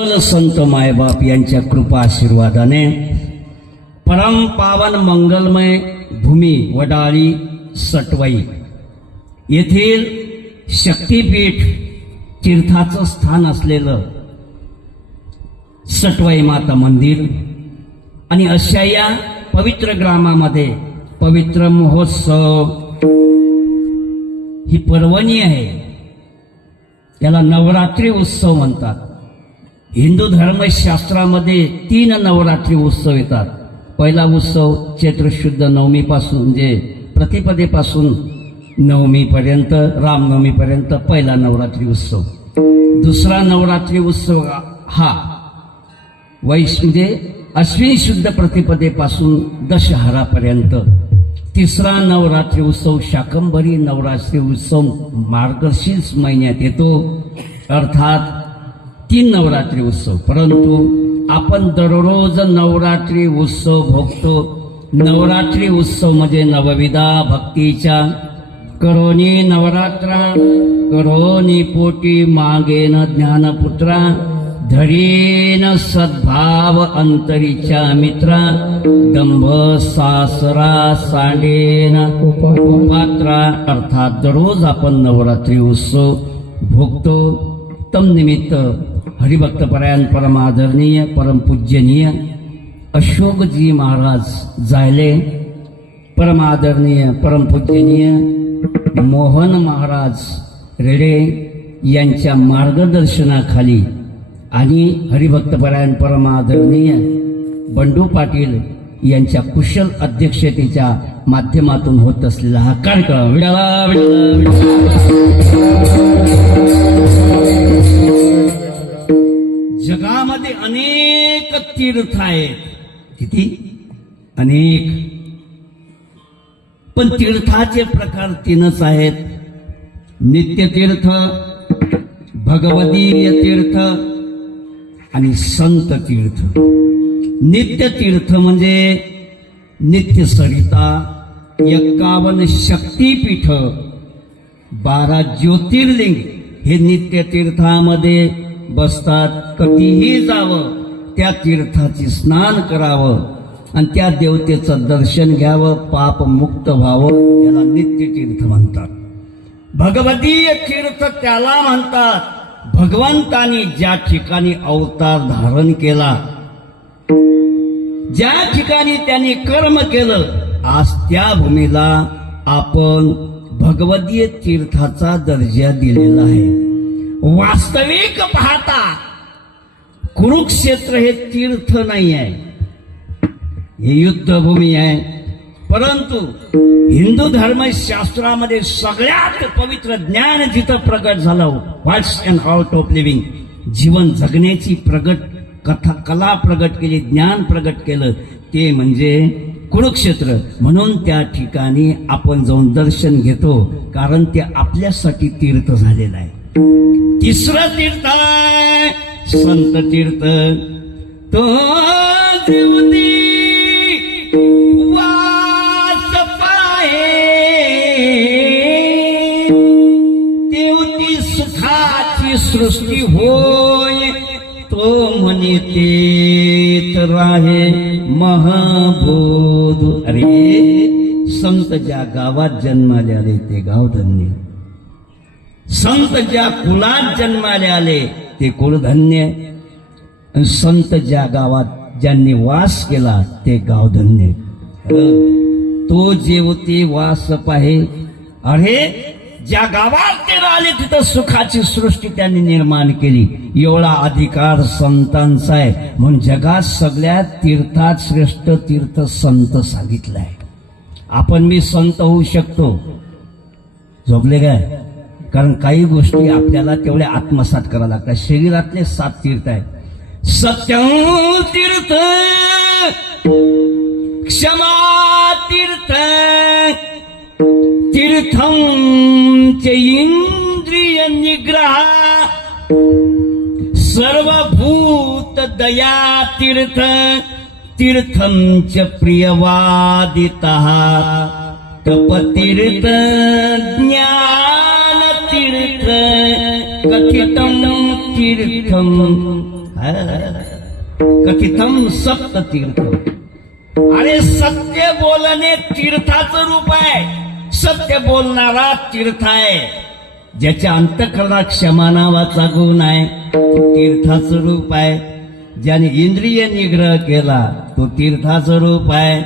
संत मायबाप यांच्या कृपा आशीर्वादाने परम पावन मंगलमय भूमी वडाळी सटवाई येथील शक्तीपीठ तीर्थाचं स्थान असलेलं सटवाई माता मंदिर आणि अशा या पवित्र ग्रामामध्ये पवित्र महोत्सव ही पर्वणी आहे. याला नवरात्री उत्सव म्हणतात. हिंदू धर्मशास्त्रामध्ये 3 नवरात्री उत्सव येतात. पहिला उत्सव चैत्र शुद्ध नवमीपासून म्हणजे प्रतिपदेपासून नवमीपर्यंत रामनवमीपर्यंत पहिला नवरात्री उत्सव. दुसरा नवरात्री उत्सव हा म्हणजे अश्विनी शुद्ध प्रतिपदेपासून दशहरापर्यंत. तिसरा नवरात्री उत्सव शाकंभरी नवरात्री उत्सव मार्गशीर्ष महिन्यात येतो, अर्थात 3 नवरात्री उत्सव. परंतु आपण दररोज नवरात्री उत्सव भोगतो. नवरात्री उत्सव म्हणजे नवविधा भक्तीच्या करोनी नवरात्रा करोनी पोटी मागेन ज्ञानपुत्रा धरीन सद्भाव अंतरीच्या मित्रा दंभ सासरा सांडेन उपात्रा. अर्थात दररोज आपण नवरात्री उत्सव भोगतो. तम निमित्त हरिभक्तपरायण परमादरणीय परमपूज्यनीय अशोकजी महाराज जायले, परमादरणीय परमपूज्यनीय मोहन महाराज रेडे यांच्या मार्गदर्शनाखाली आणि हरिभक्तपरायण परमादरणीय बंडू पाटील यांच्या कुशल अध्यक्षतेच्या माध्यमातून होत असलेला हा कार्यक्रम जगामध्ये अनेक तीर्थ आहेत. किती अनेक, पण तीर्थाचे प्रकार 3च आहेत. नित्यतीर्थ, भगवदीय तीर्थ आणि संत तीर्थ. नित्यतीर्थ म्हणजे नित्य सरिता, 51 शक्तीपीठ, 12 ज्योतिर्लिंग हे नित्य तीर्थामध्ये बसतात. कधीही जावं, त्या तीर्थाची स्नान करावं आणि त्या देवतेचं दर्शन घ्यावं, पाप मुक्त व्हावं. याला नित्य तीर्थ म्हणतात. भगवदीय तीर्थ त्याला म्हणतात भगवंतानी ज्या ठिकाणी अवतार धारण केला, ज्या ठिकाणी त्यांनी कर्म केलं, आज त्या भूमीला आपण भगवदीय तीर्थाचा दर्जा दिलेला आहे. वास्तविक पाहता कुरुक्षेत्र हे तीर्थ नाही आहे, हे युद्धभूमी आहे. परंतु हिंदू धर्मशास्त्रामध्ये सगळ्यात पवित्र ज्ञान जिथं प्रगट झालं, व्हॉट्स अँड आउट ऑफ लिव्हिंग, जीवन जगण्याची कला प्रगट केली, ज्ञान प्रगट केलं, ते म्हणजे कुरुक्षेत्र. म्हणून त्या ठिकाणी आपण जाऊन दर्शन घेतो, कारण ते आपल्यासाठी तीर्थ झालेलं आहे. तिसरं तीर्थ आहे संत तीर्थ. तो देवती वास पाहे, देवती सुखाची सृष्टी होय, तो म्हणे ते तर आहे महाबोध. अरे संत ज्या गावात जन्माले आले ते गाव धन्य, संत ज्या कुलात जन्माले आले ते कुळ धन्य, संत ज्या गावात ज्यांनी वास केला ते गाव धन्य. तो जेवते वास पाहे. अरे ज्या गावात ते राहिले तिथं सुखाची सृष्टी त्यांनी निर्माण केली. एवढा अधिकार संतांचा आहे. म्हणून जगात सगळ्यात तीर्थात श्रेष्ठ तीर्थ संत सांगितलंय. आपण मी संत होऊ शकतो, झोपले काय? कारण काही गोष्टी आपल्याला तेवढ्या आत्मसात कराव्या लागतात. शरीरातले 7 तीर्थ आहेत. सत्यं तीर्थ, क्षमा तीर्थ, तीर्थं च इंद्रिय निग्रह, सर्वभूत दया तीर्थ, तीर्थं च प्रियवादितः, तपतीर्थ, ज्ञान तीर्थ, कथितं तीर्थम कथितम सप्त तीर्थ. अरे सत्य बोलणे तीर्थाचं रूप आहे. सत्य बोलणारा तीर्थ आहे. ज्याच्या अंतःकरणात क्षमा नावाचा गुण आहे तो तीर्थाचं रूप आहे. ज्याने इंद्रिय निग्रह केला तो तीर्थाचं रूप आहे.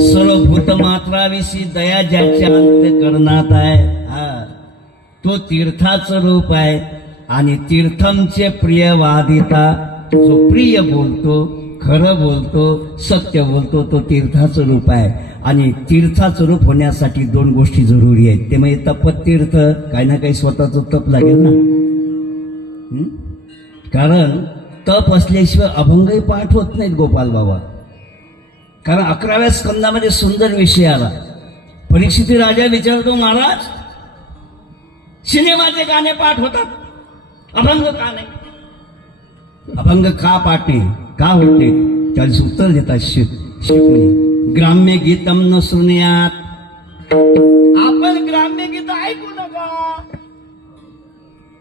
सर्व भूतमात्राविषयी दया ज्याच्या अंतःकरणात आहे तो तीर्थाचं रूप आहे. आणि तीर्थमचे प्रियवादिता, जो प्रिय बोलतो, खरं बोलतो, सत्य बोलतो, तो तीर्थाचं रूप आहे. आणि तीर्थाचं रूप होण्यासाठी दोन गोष्टी जरुरी आहेत. ते म्हणजे तपतीर्थ, काही ना काही स्वतःचं तप लागेल ना. कारण तप असल्याशिवाय अभंगही पाठ होत नाहीत गोपाल बाबा. कारण 11व्या स्कंदामध्ये सुंदर विषय आला. परीक्षित राजा विचारतो, महाराज सिनेमाचे गाणे पाठ होतात, अभंग का नाही? अभंग का पाठ नाही, का होते? त्याला उत्तर देतात शिकवणी. ग्राम्य गीतम न सुन्यात. आपण ग्राम्य गीत ऐकू नका.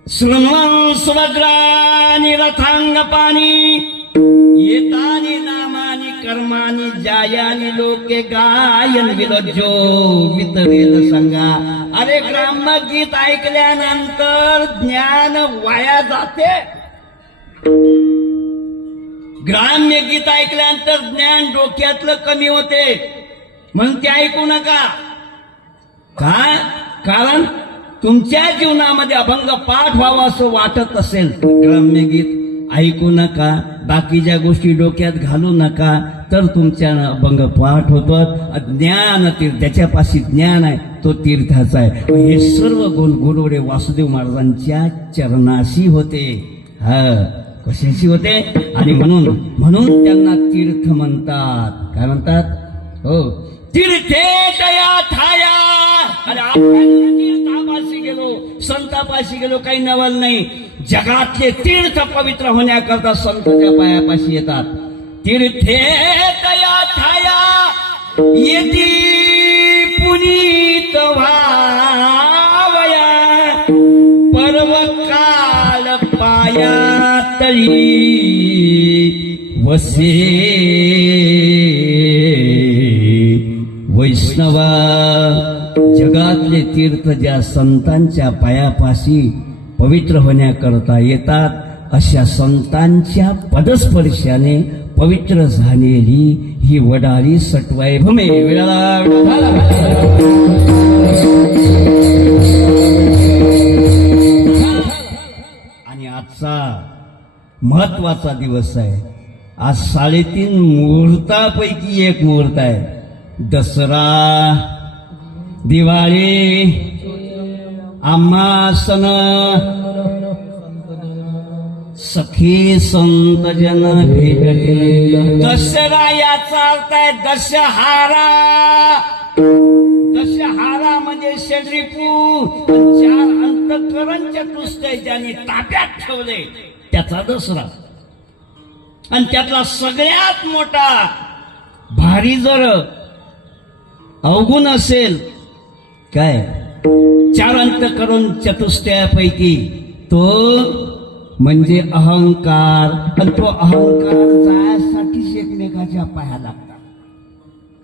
शृण्वन् सुभद्रानि रथांगपानि येतानि नामानि कर्माणि जायानि लोके गायन विलज्जो वितरेल संगा. अरे ग्राम्य गीत ऐकल्यानंतर ज्ञान वाया जाते. ग्राम्य गीत ऐकल्यानंतर ज्ञान डोक्यातलं कमी होते, म्हणून ते ऐकू नका. का? कारण तुमच्या जीवनामध्ये अभंग पाठ व्हावा असं वाटत असेल, ग्राम्य गीत ऐकू नका. बाकीच्या गोष्टी डोक्यात घालू नका, तर तुमच्या अभंग पाठ होतो. ज्ञान तीर्थ, त्याच्यापाशी ज्ञान आहे तो तीर्थाचा आहे. हे सर्व गुण गुरुवरे वासुदेव महाराजांच्या चरणाशी होते. कशाशी होते? आणि म्हणून त्यांना तीर्थ म्हणतात. काय म्हणतात? हो, तीर्थे दया ठाया. अरे आपण तीर्थापाशी गेलो, संतापाशी गेलो, काही नवल नाही. जगातले तीर्थ पवित्र होण्याकरता संतांच्या पायापाशी येतात. तीर्थे दया ठाया येती पुनीत व्हावया. पर्वकाल पाया तळी वसे वैष्णवा. जगातले तीर्थ ज्या संतांच्या पायापाशी पवित्र होण्याकरता येतात, अशा संतांच्या पदस्पर्शाने पवित्र झालेली ही वडारी सटवाय भूमे. आणि आजचा महत्वाचा दिवस आहे. आज 3.5 मुहूर्तापैकी एक मुहूर्त आहे. दसरा, दिवाळी, आम्हा सण, सखी संत जन भेटले. दसरा याचा अर्थ आहे दशहारा. दशहारा म्हणजे षड्रिपू, 4 अंतःकरण चतुष्टय ज्यांनी ताब्यात ठेवले त्याचा दसरा. आणि त्यातला सगळ्यात मोठा भारी जर अवगुण असेल काय, 4 अंतःकरण चतुष्टयापैकी तो म्हणजे अहंकार. आणि तो अहंकार जायसाठीच एकमेकाच्या पाया लागतात.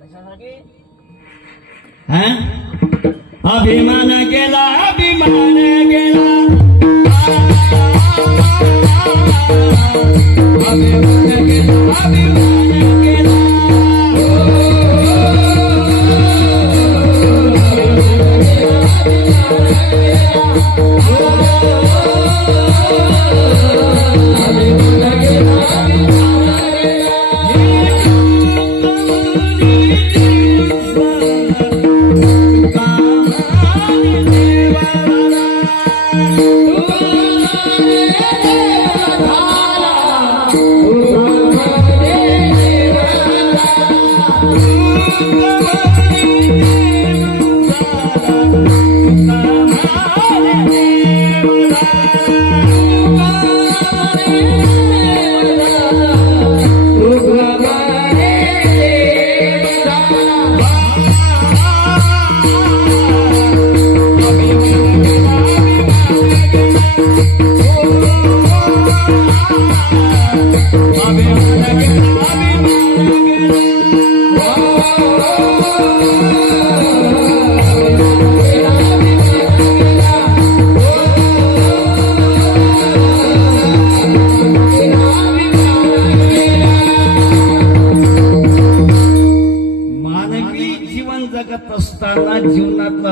कशासाठी? अभिमान गेला, अभिमान गेला, अभिमान गेला, अभिमान गेला.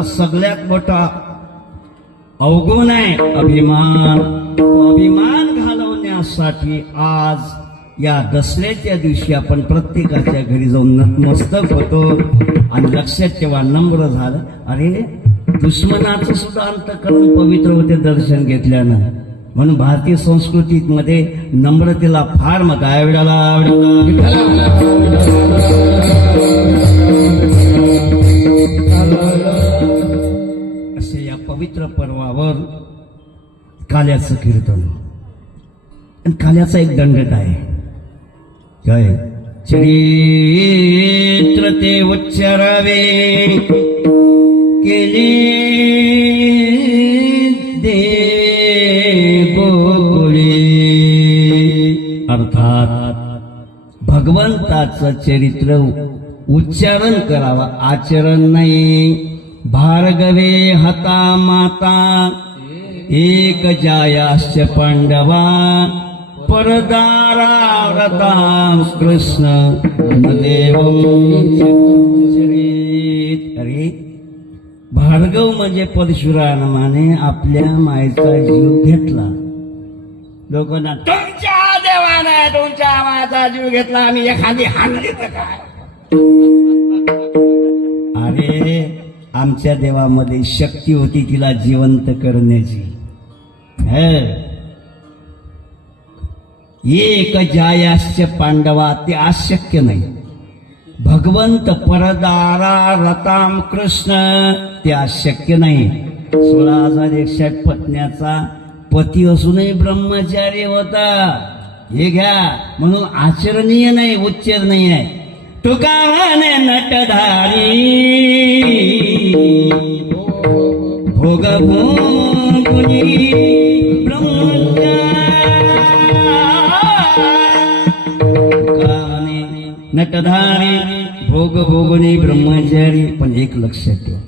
सगळ्यात मोठा अवगुण आहे अभिमान. अभिमान घालवण्यासाठी आज या दसऱ्याच्या दिवशी आपण प्रत्येकाच्या घरी जाऊन नतमस्तक होतो. आणि लक्षात ठेवा, नम्र झालं. अरे दुश्मनाचं सुद्धा अंतःकरण पवित्र होते दर्शन घेतल्यानं. म्हणून भारतीय संस्कृतीमध्ये नम्रतेला फार मत आहे. असे या पवित्र पर्वावर काल्याचं कीर्तन आणि काल्याचा एक दंडक आहे. काय चरित्र ते उच्चारावे केले दे गोकुळे. अर्थात भगवंताचं चरित्र उच्चारण करावा, आचरण नाही. भार्गवे हता माता एक जायाश्च पांडवा परदारा व्रतां कृष्ण देवं चरित. अरे भार्गव म्हणजे परशुरामाने आपल्या मायेचा जीव घेतला. लोकांना तुमच्या देवाने तुमच्या मायेचा जीव घेतला, आम्ही एखादी हाणली तर काय. अरे आमच्या देवामध्ये शक्ती होती तिला जिवंत करण्याची. एक जायाश्च पांडवा ते अशक्य नाही. भगवंत परदारा रताम कृष्ण ते अशक्य नाही. 16,160 पत्न्याचा पती असूनही ब्रह्मचारी होता. हे घ्या, म्हणून आचरणीय नाही, उच्चर नाही आहे. तुका म्हणे नटधारी भोग भोगुनी नटधारी भोग भोगुनी ब्रह्मचारी. पण एक लक्षात ठेवा,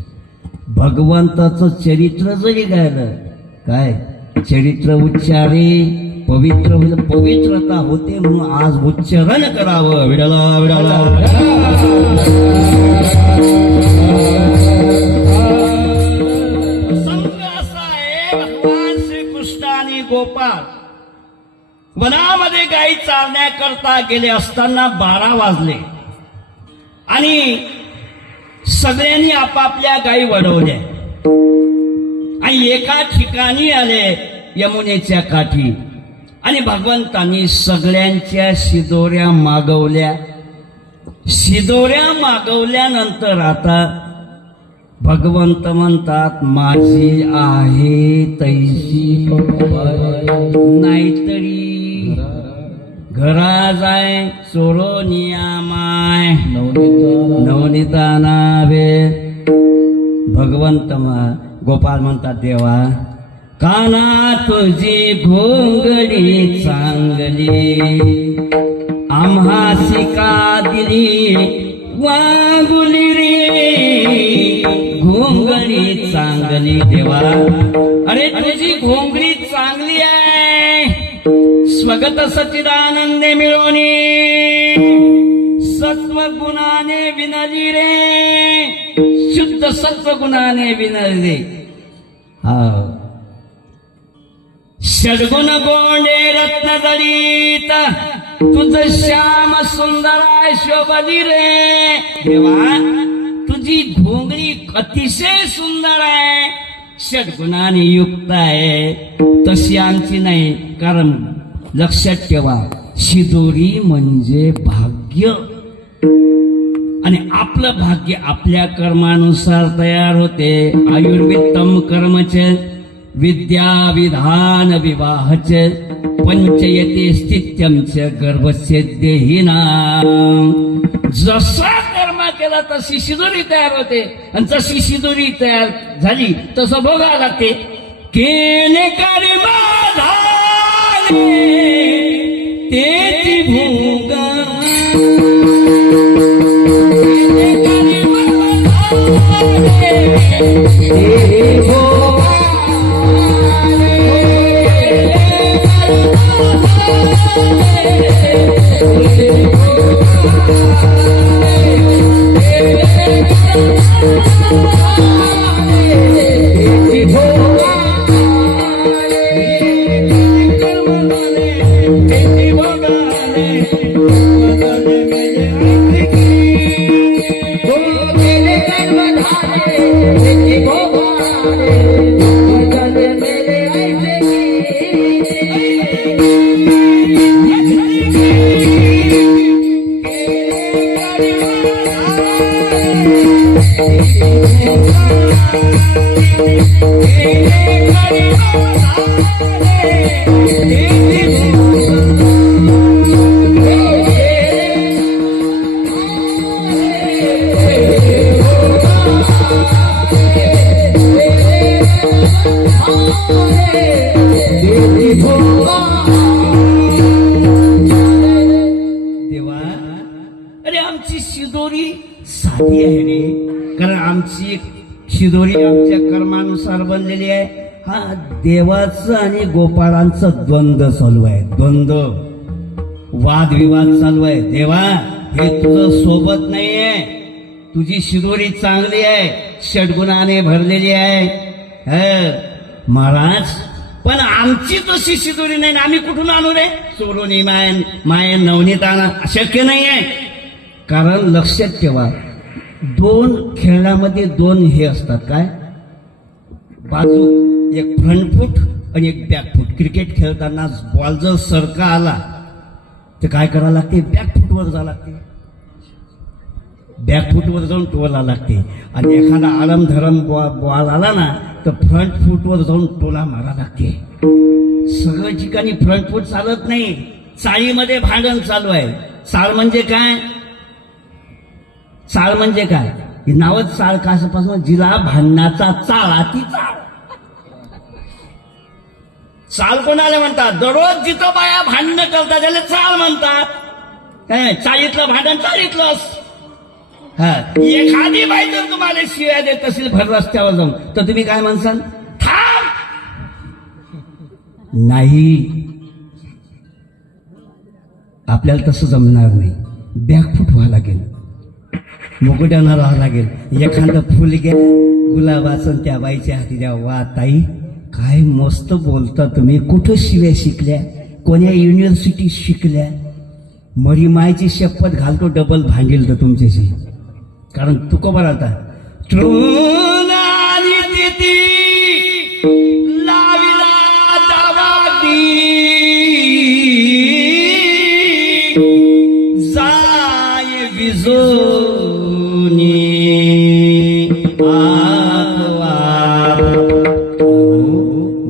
भगवंताचं चरित्र जरी गायलं, काय चरित्र उच्चारे पवित्र होईल, पवित्रता होते. म्हणून आज उच्चारण करावं. विडाला विडाला संघ असा आहे. भगवान श्रीकृष्ण आणि गोपाळ वनामध्ये गायी चालण्याकरता गेले असताना 12 वाजले आणि सगळ्यांनी आपापल्या गायी वडवल्या आणि एका ठिकाणी आले यमुनेच्या काठी. आणि भगवंतांनी सगळ्यांच्या शिदोऱ्या मागवल्या. शिदोऱ्या मागवल्यानंतर आता भगवंत म्हणतात, माझी आहे तैशी नाहीतरी घरा जाय सोरोनिया माय नवनीता नावे. भगवंत गोपाल म्हणतात, देवा काना तुझी घोंगडी चांगली आम्हासी का दिली वागुली रे घोंगडी चांगली. देवा अरे तुझी घोंगडी चांगली आहे. स्वगत सच्चिदानंदे मिळवणी सत्व गुणाने विनली रे, शुद्ध सत्व गुणाने विनली. हा षडगुण गोंडे रत्न जडित तुझ श्याम सुंदर शोभली रे. देवा तुझी घोंगडी अतिशय सुंदर आहे, षडगुणाने युक्त आहे. तशी आमची नाही. कारण लक्षात ठेवा, शिदोरी म्हणजे भाग्य आणि आपलं भाग्य आपल्या कर्मानुसार तयार होते. आयुर्वेदम कर्मचे विद्या विधान विवाहच पंचयते स्थित्यंच गर्भसेद्यहीना. जसा कर्म केला तशी शिदोरी तयार होते आणि जशी शिदोरी तयार झाली तसं भोगावं लागते. केले कार्य तेची भोगा देवा, अरे आमची शिदोरी साधी आहे रे, कारण आमची शिदोरी आमच्या कर्मानुसार बनलेली आहे. हा देवाचं आणि गोपाळांचं द्वंद्व चालू आहे, द्वंद्व, वादविवाद चालू आहे. देवा, हे तुझं सोबत नाहीये. तुझी शिदोरी चांगली आहे, षडगुणाने भरलेली आहे. महाराज, पण आमची तशी शिदोरी नाही, आम्ही कुठून आणू रे? चोरोनी मायन नवनीत आणा शक्य नाहीये. कारण लक्षात ठेवा, दोन खेळण्यामध्ये दोन हे असतात, काय बाजू, एक फ्रंट फूट आणि एक बॅक फूट. क्रिकेट खेळताना बॉल जर सरका आला तर काय करावं लागते? बॅक फूटवर जावं लागते, बॅक फूटवर जाऊन टोला लागते. आणि एखादा आरम धरम बॉल आला ना तर फ्रंट फूटवर जाऊन टोला मारा लागते. सगळ्या ठिकाणी फ्रंट फूट चालत नाही. चाळीमध्ये भांडण चालू आहे. चाळ म्हणजे काय? चाळ म्हणजे काय? ही नावच चाळ कासापासून, जिला भांडणाचा चाळ, ती चाळ. चाळ कोणाला म्हणतात? दररोज जिथं बाया भांडणं करतात त्याला चाळ म्हणतात. काय चाळीतलं भांडण चाळीतलंच. हा, एखादी बाई जर तुम्हाला शिव्या देत असेल भर रस्त्यावर जाऊन, तर तुम्ही काय म्हणसाल? थांब. नाही, आपल्याला तसं जमणार नाही. बॅकफूट व्हावं लागेल, मुकुट्यानं राहावं लागेल. एखादं फुल घ्या, गुलाबाचं, त्या बाईच्या हाती द्या. वा ताई, काय मस्त बोलता तुम्ही. कुठं शिव्या शिकल्या? कोण्या युनिव्हर्सिटीत शिकल्या? मरीमायची शपथ घालतो, डबल भांडील तर तुमच्याशी. कारण तुकोबा राहता तृणाली तिथी लाविला दावाती जाय विजोनी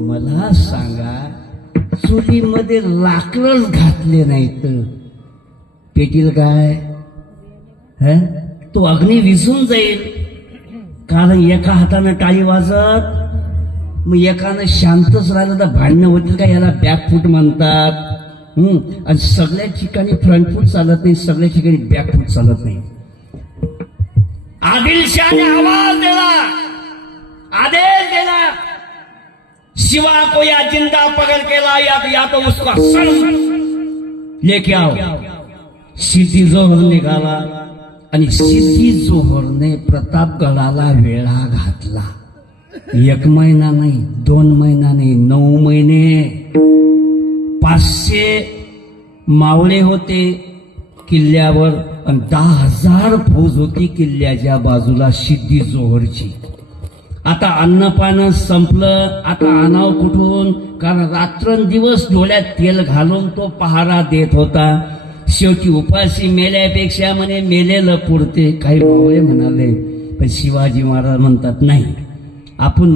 मला सांगा, चुलीमध्ये लाकडच घातले नाही तर पेटील काय? तो अग्नी विझून जाईल. कारण एका हातानं टाळी वाजत, मग एकानं शांतच राहिलं तर भांडणं होतील का? याला बॅकफूट म्हणतात. आणि सगळ्या ठिकाणी फ्रंट फूट चालत नाही, सगळ्या ठिकाणी बॅकफूट चालत नाही. आदिलशाहने आवाज दिला, आदेश दिला, शिवा को या जिंदा पकड़ के ला या तो उसका सर लेके आओ. सिद्धी जोहर निघाला आणि सिद्धी जोहरने प्रतापगडाला वेळा घातला. 1 महिना नाही, 2 महिना नाही, 9 महिने. 500 मावळे होते किल्ल्यावर आणि 10,000 फौज होती किल्ल्याच्या बाजूला सिद्धी जोहरची. आता अन्नपान संपलं, आता आणाव कुठून? कारण रात्रंदिवस डोळ्यात तेल घालून तो पहारा देत होता. शेवटी उपाशी मेल्यापेक्षा म्हणे मेलेलं पुरते, काही मावळे म्हणाले. पण शिवाजी महाराज म्हणतात नाही, आपण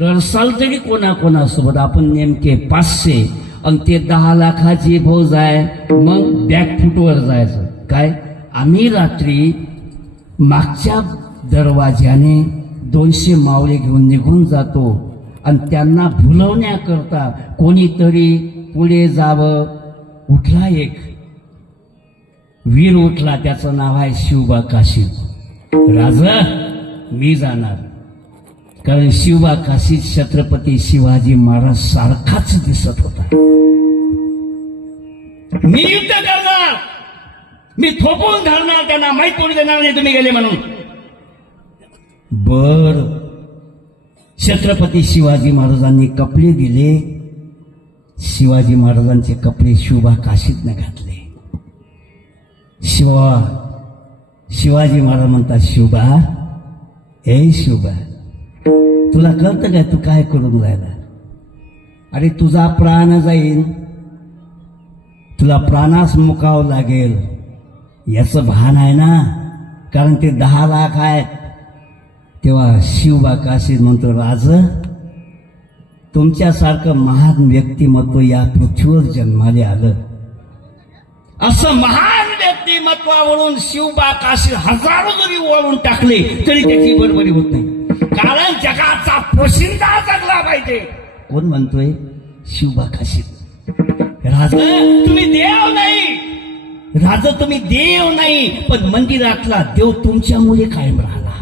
लढसाल तरी कोणाकोणासोबत, आपण नेमके 500 आणि ते 10 लाखाची फौज आहे. मग बॅकफूटवर जायचं. काय? आम्ही रात्री मागच्या दरवाज्याने 200 मावळे घेऊन निघून जातो आणि त्यांना भुलवण्याकरता कोणीतरी पुढे जावं. उठला एक वीर, उठला, त्याचं नाव आहे शिवबा काशी. राजा, मी जाणार. कारण शिवबा काशी छत्रपती शिवाजी महाराज सारखाच दिसत होता. मी युद्ध करणार. मी थोपवून धरणार, त्यांना माहीत पडू देणार नाही तुम्ही गेले म्हणून. बर, छत्रपती शिवाजी महाराजांनी कपडे दिले. शिवाजी महाराजांचे कपडे शिवबा काशीतनं घातले. शिवाजी महाराज म्हणतात, शिवबा, हे शिवबा, तुला कळतं काय तू काय करून राहिला? अरे तुझा प्राण जाईल, तुला प्राणास मुकावं लागेल याचं भान आहे ना, कारण ते 10 लाख आहेत. तेव्हा शिवबा काशीत म्हणतो, राज, तुमच्यासारखं महान व्यक्तिमत्व या पृथ्वीवर जन्माले आलं. असं महान व्यक्तिमत्वावरून शिवबा काशी हजारो जरी वळून टाकले तरी त्याची बरोबरी होत नाही, कारण जगाचा पोशिंदा जगला पाहिजे. कोण म्हणतोय? शिवबा काशीत. राजा तुम्ही देव नाही, राजा तुम्ही देव नाही, पण मंदिरातला देव तुमच्यामुळे कायम राहिला.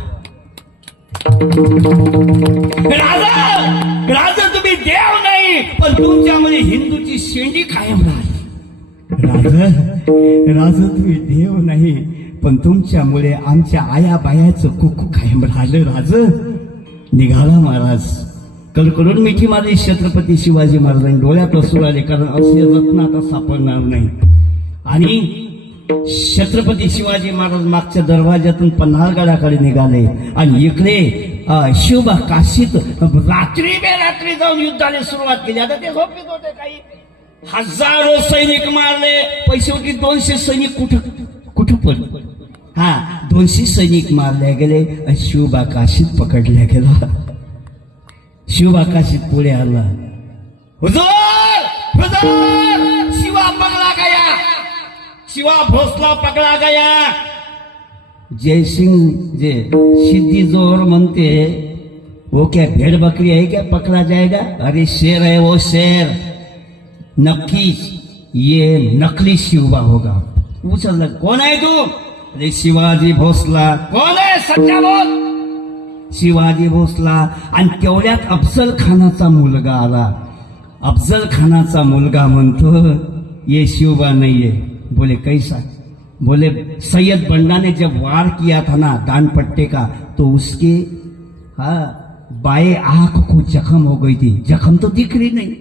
राजा तुम्ही देव नाही, पण तुमच्यामुळे हिंदूची शेंडी कायम राहिली. राजा तुम्ही देव नाही, पण तुमच्यामुळे आमच्या आया बायाचं कुकू कायम राहिलं. राज निघाला महाराज. कडकडून मिठी मारली छत्रपती शिवाजी महाराजांनी. डोळ्यात असूर आले, कारण असे रत्न आता सापडणार नाही. आणि छत्रपती शिवाजी महाराज मागच्या दरवाज्यातून पन्हाळगडाकडे निघाले आणि इकडे शिवबा काशीत रात्री बेरात्री जाऊन युद्धाला सुरुवात केली. आता ते झोपीत होते, काही हजारो सैनिक मारले. पैसे होते 200 सैनिक कुठं पण. 200 सैनिक मारले गेले आणि शिवबा काशीत पकडल्या गेला. शिवबा काशीत पुढे आला. हुजूर, हुजूर, शिवा पकड़ा गया, शिवा भोसला पकड़ा गया. जयसिंग जे सिद्धी जोर म्हणते, वो क्या भेड़ बकरी है क्या पकड़ा जाएगा? अरे शेर है वो, शेर. नक्की ये नकली शिवबा होगा. उचलला, कोण आहे तू? अरे शिवाजी भोसला. कोण आहे? सच्चा बोल. शिवाजी भोसला. आणि तेवढ्यात अफजल खानाचा मुलगा आला. अफजल खानाचा मुलगा म्हणतो, ये शिवबा नहीं है. बोले कैसा? बोले सैयद बंडा ने जब वार किया था ना दान पट्टे का, तो उसके बाएं आंख को जख्म हो गई थी. जख्म तो दिख रही नहीं.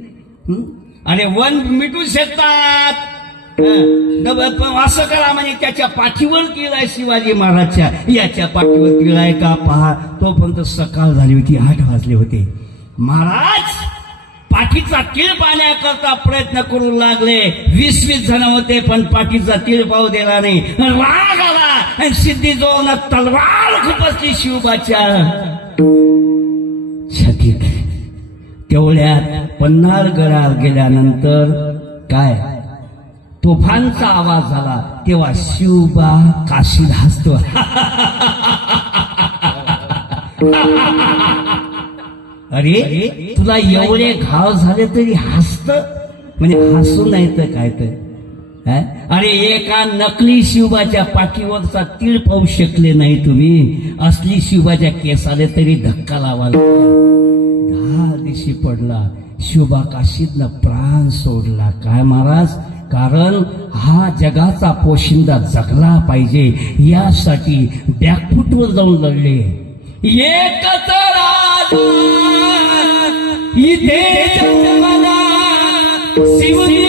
अरे वन मिटू शकतात, असं करा म्हणजे त्याच्या पाठीवर किळाय शिवाजी महाराजच्या, याच्या पाठीवर किळाय का पहा. तोपर्यंत सकाळ झाली होती, 8 वाजले होते. महाराज पाठीचा तीळ पाहण्याकरता प्रयत्न करू लागले. 20-20 जण होते, पण पाठीचा तीळ पाहू दिला नाही. राग आला आणि सिद्धी जोरानं तलवार खुपसली शिवबाच्या छातीत. तेवढ्यात पन्हाळगडावर गेल्यानंतर काय तुफानचा आवाज झाला. तेव्हा शिवबा काशीत हसतो. अरे तुला एवढे घाव झाले तरी हसत, म्हणजे हसू नाही तर काय तर. अरे एका नकली शिवबाच्या पाठीवरचा तीळ पाहू शकले नाही तुम्ही, असली शिवबाच्या केसाले तरी धक्का लावाला. 10 दिवशी पडला. शिवबा काशीतनं प्राण सोडला. काय महाराज? कारण हा जगाचा पोशिंदा जगला पाहिजे यासाठी बॅकफुटवर जाऊन लढले. एकच राजा इथे जन्मला, शिवजी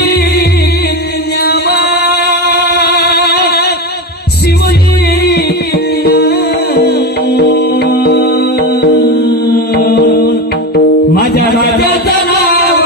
माझ्या राजाचं नाव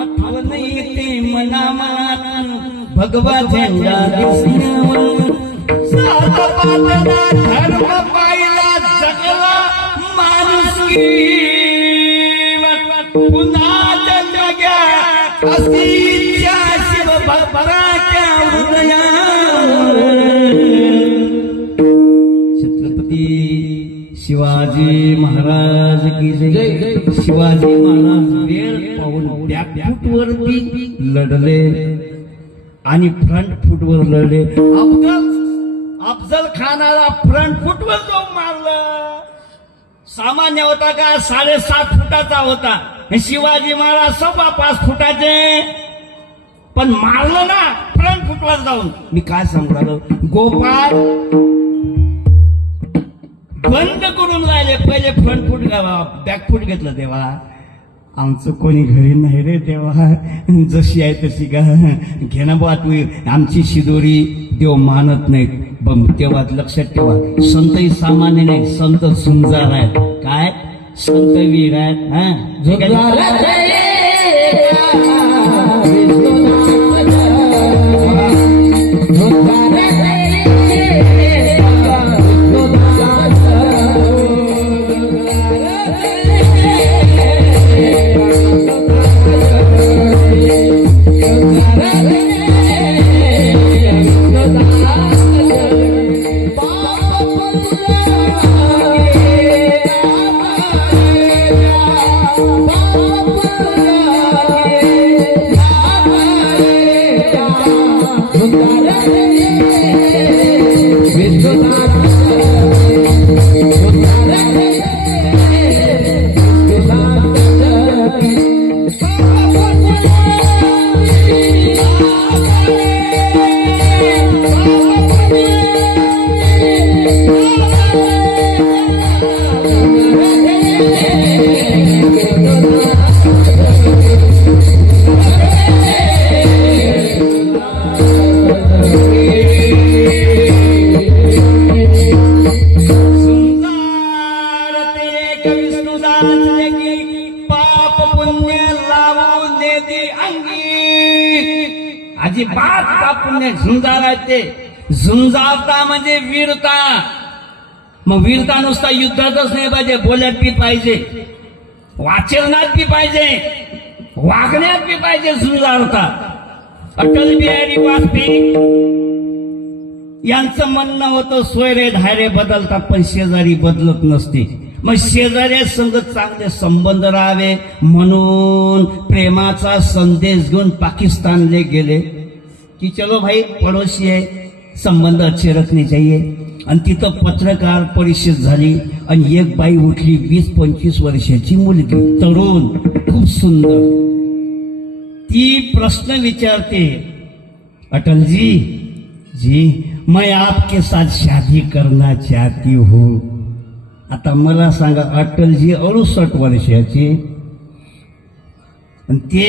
आठवण येते मनामनात भगवा झेंडा दिसण्यावर साधा पातळा धर्म पाहिला जगला माणुसकी पुन्हा जन्मग्या असीच्या शिवभक्ताच्या हृदयावर छत्रपती शिवाजी महाराज की जय. शिवाजी महाराज वेळ पाहून बॅकफूटवरती लढले आणि फ्रंट फूटवर लढले. अफजल खानाला फ्रंट फूटवर जाऊन मारलं. सामान्य होता का 7.5 फुटाचा होता. शिवाजी महाराज 5.25 फुटाचे पण मारलं ना फ्रंट फुटवर जाऊन. मी काय सांगू राहिलो गोपाळ बंद करून राहिले. पहिले फ्रंट फूट बॅक फूट घेतलं तेव्हा आमचं कोणी घरी नाही रे तेव्हा जशी आहे तशी का घेणं बा तू आमची शिदोरी देव मानत नाहीत. बघ तेव्हा लक्षात ठेवा संतही सामान्य नाही संत सुंजार आहेत. काय संत वीर आहेत. अजिबात पुण्य झुंजारायचे. झुंजारता म्हणजे वीरता. मग वीरता नुसता युद्धातच नाही पाहिजे बोलण्यात बी पाहिजे वाचनात बी पाहिजे वागण्यात बी पाहिजे झुंजारता. अटल बिहारी वाजपेयी यांचं म्हणणं होतं सोयरे धायरे बदलतात पण शेजारी बदलत नसते. मग शेजाऱ्या संगत चांगले संबंध राहावे म्हणून प्रेमाचा संदेश घेऊन पाकिस्तानले गेले की चलो भाई पडोशी है संबंध अच्छे रखने चाहिए. आणि तिथं पत्रकार परिषद झाली आणि एक बाई उठली 20-25 वर्षाची मुलगी तरुण खूप सुंदर. ती प्रश्न विचारते अटल जी मैं आपके साथ शादी करना चाहती हूँ. आता मला सांगा अटलजी 68 वर्षाचे आणि ते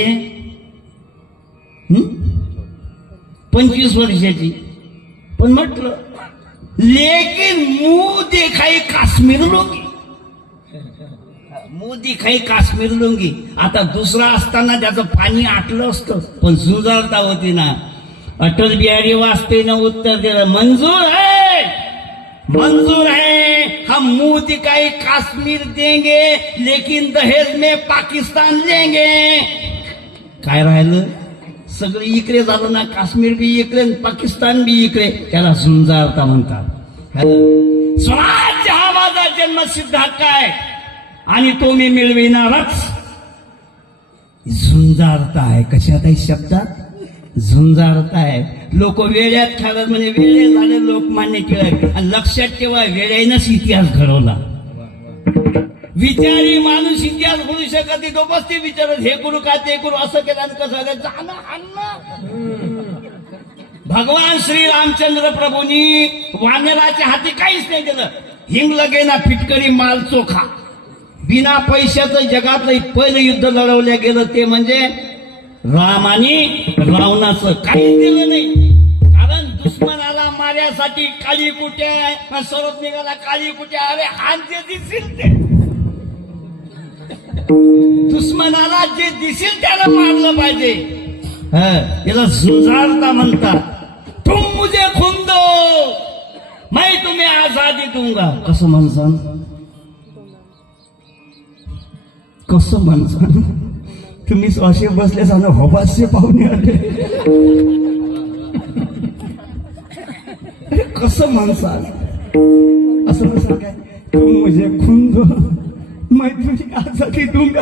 25 वर्षाची. पण म्हटलं लेकिन मुंह दिखाई काश्मीर लुंगी मुंह दिखाई काश्मीर लुंगी. आता दुसरा असताना त्याचं पाणी आटलं असतं पण झुंजारता होती ना. अटल बिहारी वाजपेयीनं उत्तर दिलं मंजूर है हम मुंह दिखाई काश्मीर देंगे लेकिन दहेज में पाकिस्तान लेंगे. काय राहिलं सगळं इकडे झालं ना. काश्मीर बी इकडे पाकिस्तान बी इकडे. त्याला झुंजारता म्हणतात. स्वराज्य हा माझा जन्मसिद्ध हक्क आहे. आणि तो मी मिळविणारच. झुंजारता आहे. कशात आहे शब्दात? झुंजारता आहे. लोक वेळ्यात खेळत म्हणजे वेळे झाले लोकमान्य टिळक. आणि लक्षात ठेवा, वेळेनंच इतिहास घडवला. विचारी माणूस इतिहास घडू शकत नाही. तो बसते विचारत हे करू का ते करू, असं केलं आणि कसं झालं, जाणं आणणं. भगवान श्री रामचंद्र प्रभूंनी वानराच्या हाती काहीच नाही दिलं. हिंग लगेना फिटकरी माल चोखा. बिना पैशाचं जगातलं पहिलं युद्ध लढवलं गेलं ते म्हणजे रामानी रावणाचं. काहीच दिलं नाही. कारण दुश्मनाला मार्यासाठी काळी कुठे सरत निघाला, काळी कुठे. अरे हात जे दिसेल ते, दुश्मनाला जे दिसेल त्याला मारलं पाहिजे. याला झुंजारता म्हणतात. तुम मुझे खून दो, मैं तुम्हें आजादी दूंगा. कसं म्हणसान, कसं म्हणसान. तुम्ही असे बसले सांगा होबास्य पाहुणे आले. कसं म्हणसान, असं म्हणसान काय. तुम मुझे खून दो, मैं तुम्हें आजादी दूंगा.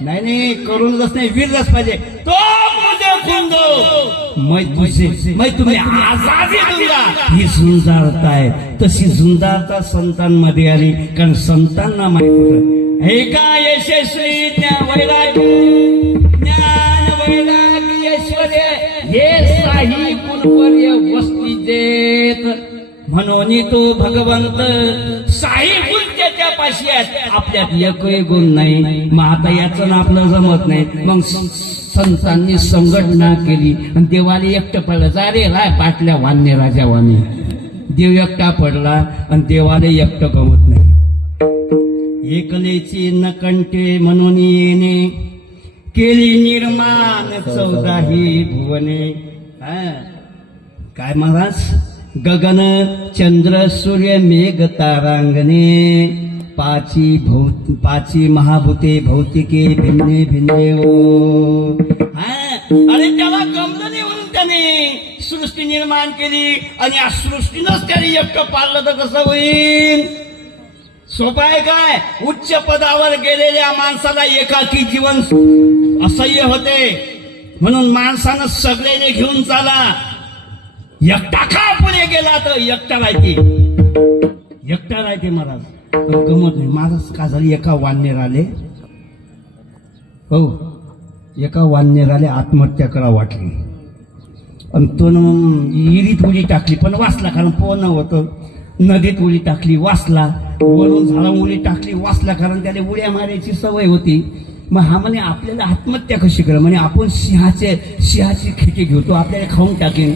नाही नाही, करूनच नाही, वीरच पाहिजे. तो मुझे खून दो, मैं तुम्हें आजादी दूंगा. ही झुंजारता आहे. तशी झुंजारता संतांमध्ये आली. कारण संतांना माहित होतं एका यशस्वी ज्ञान वैराग्य ऐश्वर्य हे साही कुलपर्य वस्ती देत. म्हणून तो भगवंत साई गुण त्याच्या पाशी आहेत. आपल्यात एकही गुण नाही. मग आता याचं आपलं जमत नाही. मग संतांनी संघटना केली आणि देवाला एकटं पडलं. जा रे राय पाटल्या वान्य राजा वाणी. देव एकटा पडला आणि देवाला एकटं गमत नाही. एकलेची नकंटे म्हणून येणे केली निर्माण 14 भुवने. काय महाराज, गगन चंद्र सूर्य मेघ तारांगणे पाची महाभूते भौतिके भिन्ने भिन्ने ओ. अरे त्याला गमलं नाही म्हणून त्याने सृष्टी निर्माण केली. आणि या सृष्टीनंच त्याने एकटं पाळलं तर कसं होईल. सोपं आहे काय. उच्च पदावर गेलेल्या माणसाला एकाकी जीवन असह्य होते. म्हणून माणसानं सगळ्याने घेऊन चाला. एकटा का पुढे गेला तर एकटा राहते महाराज. गमत नाही. महाराज का झाली, एका वाननेर आले. हो, एका वाननेराले आत्महत्या करा वाटली. आणि तो विहिरीत उडी टाकली पण वाचला. कारण पोहणं होतं. नदीत उडी टाकली, वाचला. वरून झाडा उडी टाकली, वाचला. कारण त्याला उड्या मारायची सवय होती. मग हा म्हणे आपल्याला आत्महत्या कशी करा. म्हणे आपण सिंहाची खेटे घेऊ, तो आपल्याला खाऊन टाकेन.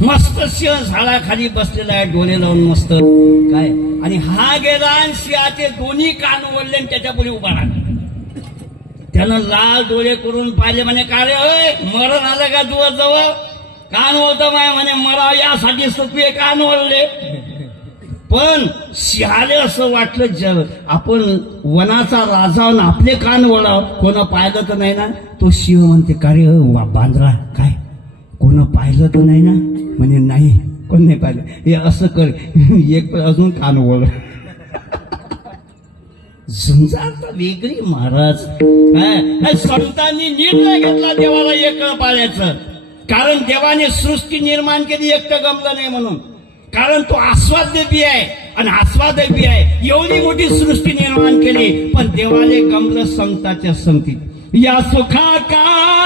मस्त सिंह झाडाखाली बसलेला आहे, डोळे लावून मस्त काय. आणि हा गेला आणि सिंहाचे दोन्ही कान ओढले आणि त्याच्या पुढे उभा राहिला. त्यानं लाल डोळे करून पाहिले. म्हणे का रे होय, मरण आलं का तुझं जवळ. कान ओढतं माय म्हणे मराव यासाठी तुझे कान ओढले. पण सिंहाले असं वाटलं आपण वनाचा राजा आपले कान ओढाव. कोण पाहिलं तर नाही ना. तो सिंह म्हणते का रे बांद्रा, काय कोण पाहिलं तर नाही ना. म्हणे नाही, कोण नाही पाहिलं. हे असं कर, एक अजून कान ओढ. झुंजारता वेगळी महाराज. संतांनी निर्णय घेतला देवाला एकटं पाळायचं. कारण देवाने सृष्टी निर्माण केली एकटं गमलं नाही म्हणून. कारण तो आस्वाद्य बी आहे आणि आस्वादक बी आहे. एवढी मोठी सृष्टी निर्माण केली पण देवाले गमलं संताच्या संगतीत. या सुखा काळ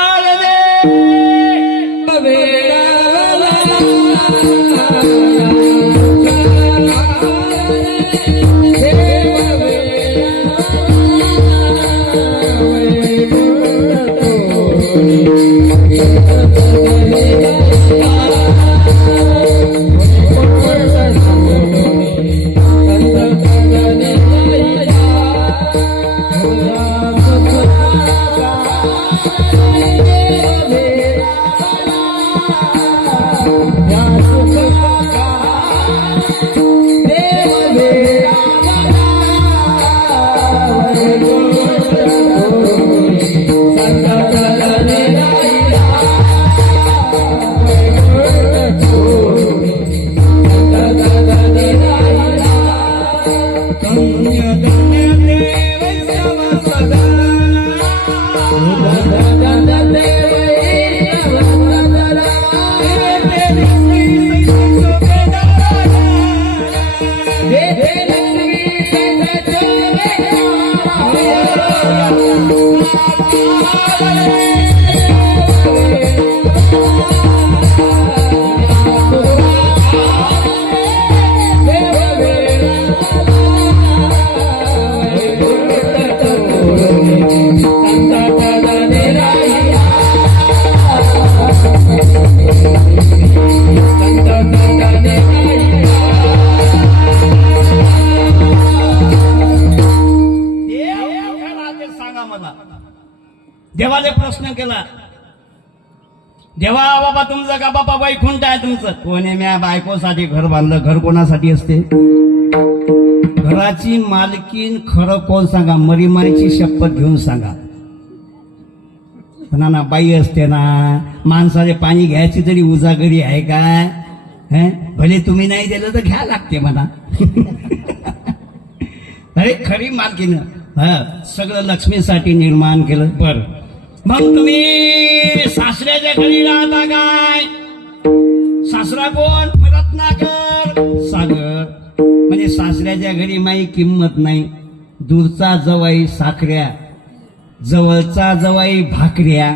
Kanya देवाने प्रश्न केला, देवा बाबा तुमचं का बाबा वैकुंठ आहे तुमचं? कोणी म्या बायकोसाठी घर बांधलं. घर कोणासाठी असते? घराची मालकीन खरं कोण सांगा? मरीमाईची शपथ घेऊन सांगा. म्हणा ना, बाई असते ना, माणसाले पाणी घ्यायची तरी उजागरी आहे काय? भले तुम्ही नाही दिलं तर घ्या लागते म्हणा. अरे खरी मालकीनं सगळं लक्ष्मीसाठी निर्माण केलं. बर, मग तुम्ही सासऱ्याच्या घरी राहता काय? सासरा कोण? रत्नाकर सागर. म्हणजे सासऱ्याच्या घरी माई किंमत नाही. दूरचा जवाई साखऱ्या, जवळचा जवाई भाकऱ्या,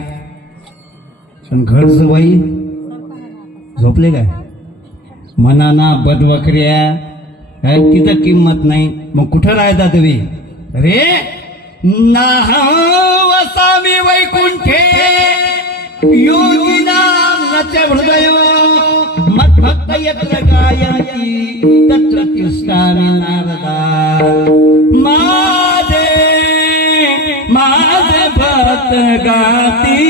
पण घर जवाई झोपले काय? मनाना बदवकऱ्या, काय तिथं किंमत नाही. मग कुठं राहता तुम्ही? रे वसामी वैकुंठे योगिनाम नच हृदय मद्भक्त यत्र गायन्ति तत्र तिष्ठामि नारदा. माझे माझे भक्त गाती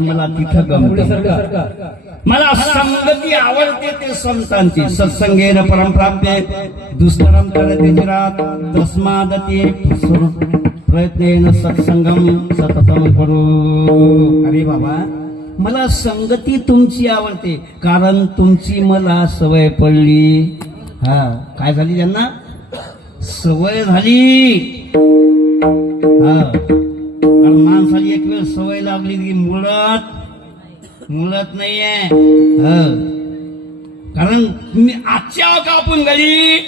मला तिथं गमते. मला संगती आवडते ते संतांची. सत्संगेन परमप्राप्य दुस्तरम करते चिरात तस्मादते प्रयत्नेन सत्संगम सततम करू. अरे बाबा, मला संगती तुमची आवडते कारण तुमची मला सवय पडली. काय झाली? त्यांना सवय झाली. माणसाला एक वेळ सवय लागली की मुळत नाहीये. कारण मी आजच्या का आपण गडी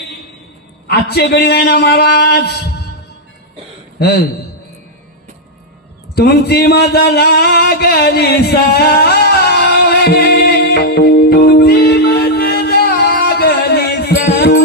आजचे गडी नाही ना महाराज. तुमची माझा लागली सावय, तुमची माझा लागली सावय,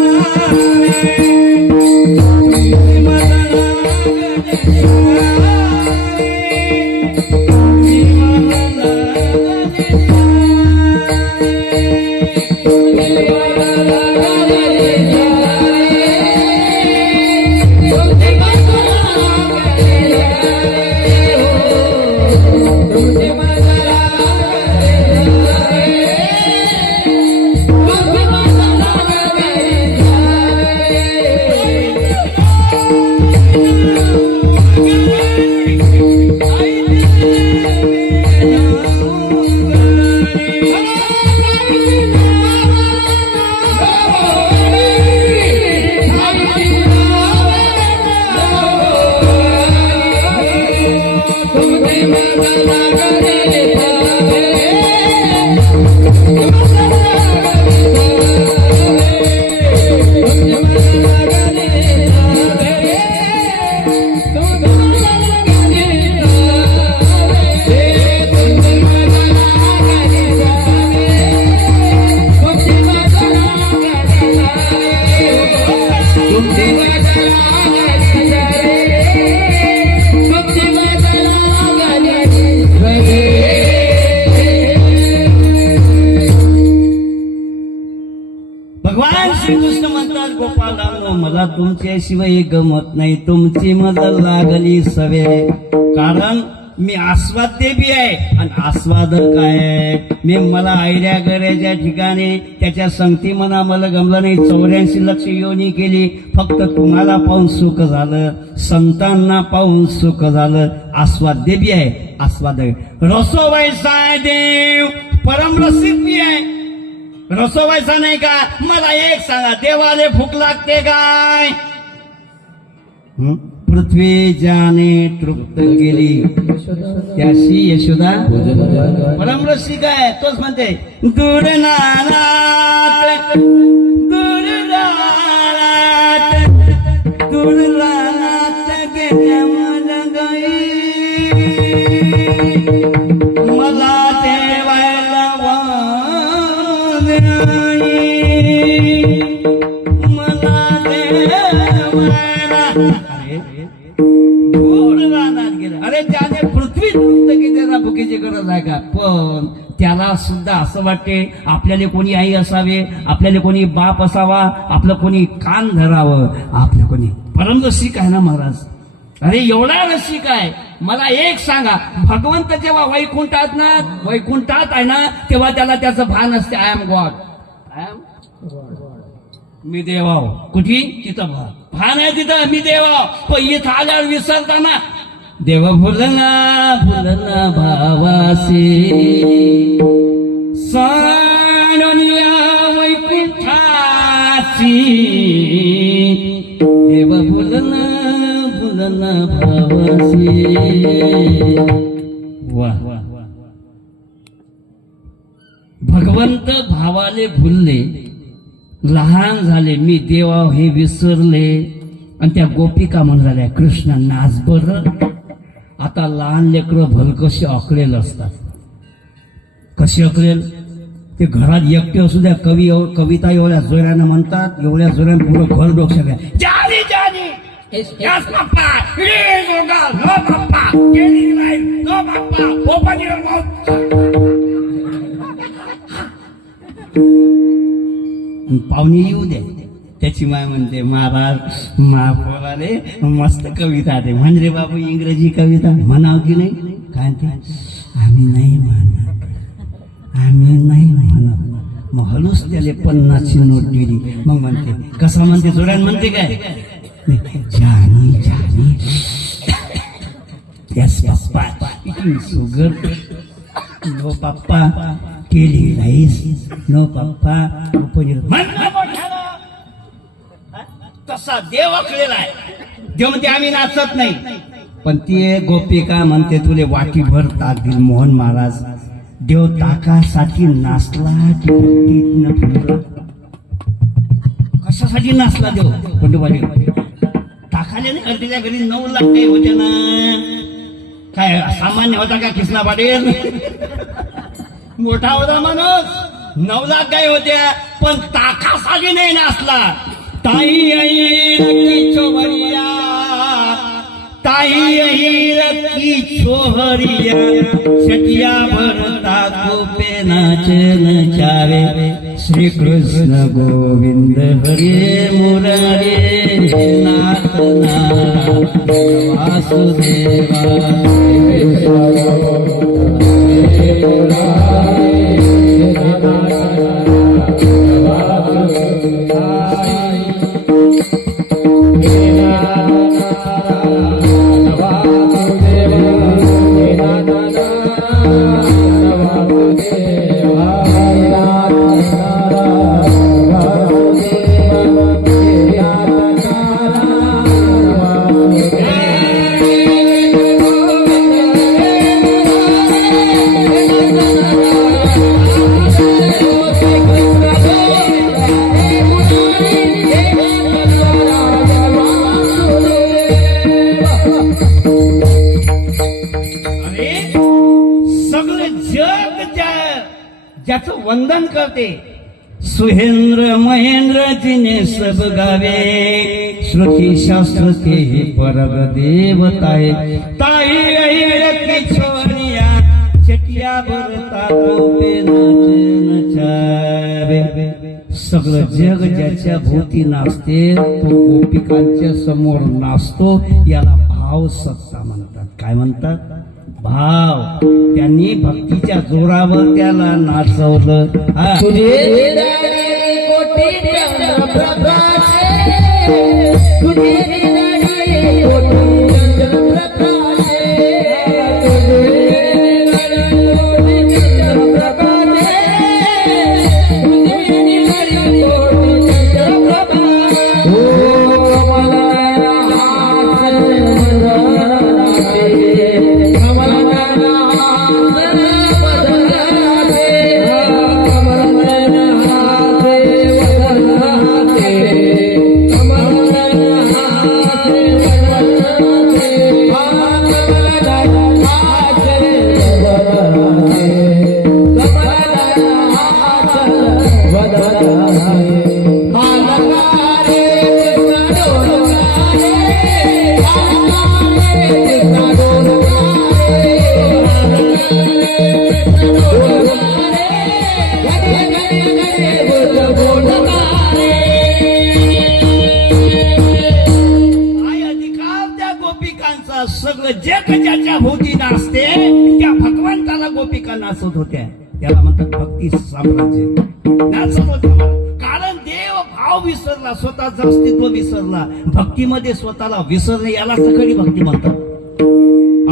तुमची माझा लागली सावय. मला तुमच्याशिवाय गमत नाही, तुमची मदत लागली सवे. कारण मी आस्वाद्य बी आहे आणि आस्वादक काय आहे. मी मला आयऱ्या गऱ्याच्या ठिकाणी त्याच्या संगती मना मला गमलं नाही. 84 लक्ष योनी केली. फक्त तुम्हाला पाहून सुख झालं, संतांना पाहून सुख झालं. आस्वाद्य बी आहे, आस्वादक. रसोबाईचा देव परमरसिक बी आहे. रसोबाईचा नाही का. मला एक सांगा, देवाले भूक लागते काय. पृथ्वी ज्याने तृप्त केली त्याशी यशोदा परमरसिक आहे. तोच म्हणते दुर्नानात दुर्नानात दुर्नानात गेल्या मला गाई, मला देवायला वाई, मला देवायला. अरे त्याने पृथ्वी की त्याला भुकेची गरज आहे का. पण त्याला सुद्धा असं वाटते आपल्याला कोणी आई असावे, आपल्याला कोणी बाप असावा, आपलं कोणी कान धरावं, आपलं कोणी परमरसिक आहे ना महाराज. अरे एवढा रसिक आहे. मला एक सांगा, भगवंत जेव्हा वैकुंठात आहे ना, तेव्हा त्याला त्याचं भान असते. I am god, I am मी देवाव. कुठे तिथं भान आहे, तिथं मी देवाव. पण इथं आल्यावर विसरताना देव भुलना भुलना भावासी, सानुया वैकुंठाची. देव भुलना भुलना भावासी. वा भगवंत भावाले भुलले, लहान झाले, मी देवा हे विसरले. आणि त्या गोपिका म्हणाल्या कृष्ण नाच बरं. आता लहान लेकरं भलकशी अकळेल असतात. कशी अकळेल ते घरात एकटे असू द्या. कविता एवढ्या जोरानं म्हणतात, एवढ्या जोरानं पुढं घर डोक्यात आहे. जानी जानी yes papa please oh god no papa get it right no papa open your mouth. पाहुणे येऊ दे. त्याची माय म्हणते महाराज महापौराले मस्त कविता आहे. म्हणजे बाबू इंग्रजी कविता म्हणाव की नाही. काय ते आम्ही नाही म्हणत, आम्ही नाही म्हणत. मग हलूच त्याला 50ची नोट दिली. मग म्हणते कसा म्हणते, जोरान म्हणते काय, जानी जानी यस पप्पा इटिंग शुगर, नो पप्पा केली राईस, नो पप्पा उपनीर. तसा देव अकलेला आहे. देव म्हणते आम्ही नाचत नाही. पण ती गोपिका म्हणते तुले वाटीभर ताक दिल मोहन महाराज. देव ताकासाठी नाचला की भक्तीतनं फुलला. कशासाठी नाचला देव पंडोबाजी. ताकाले नाही अर्धीच्या घरी 9 लाख काही होते ना. काय सामान्य होता का किसना पाटील. मोठा होता माणूस. 9 लाख गाय होत्या. पण ताकासाठी नाही नाचला. ताई की चोहरिया, ताई की चोहरिया, छटिया भरता गोपे नाचन चावे. श्री कृष्ण गोविंद हरे मुरारे नाथ नारायण वासुदेवा. ज्याचं वंदन करते. सुहेंद्र महेंद्र जिने सब गावे, श्रुति शास्त्र के ही परग देवताए. ताई की छोरिया, छटिया भरता गोपे नाच नचावे. सगळं जग ज्याच्या भोवती नाचते तो गोपिकांच्या समोर नाचतो. याला भाव सत्ता म्हणतात. काय म्हणतात? भाव. त्यांनी भक्तीच्या जोरावर त्याला नाचवलं. सगळं जग ज्याच्या भोवती नाचते त्या भगवंताला गोपिका नाचत होत्या. त्याला म्हणतात भक्ती साम्राज्य. नाचत होत्या कारण देव भाव विसरला, स्वतःचं अस्तित्व विसरला. भक्तीमध्ये स्वतःला विसरणे याला खरी भक्ती म्हणतात.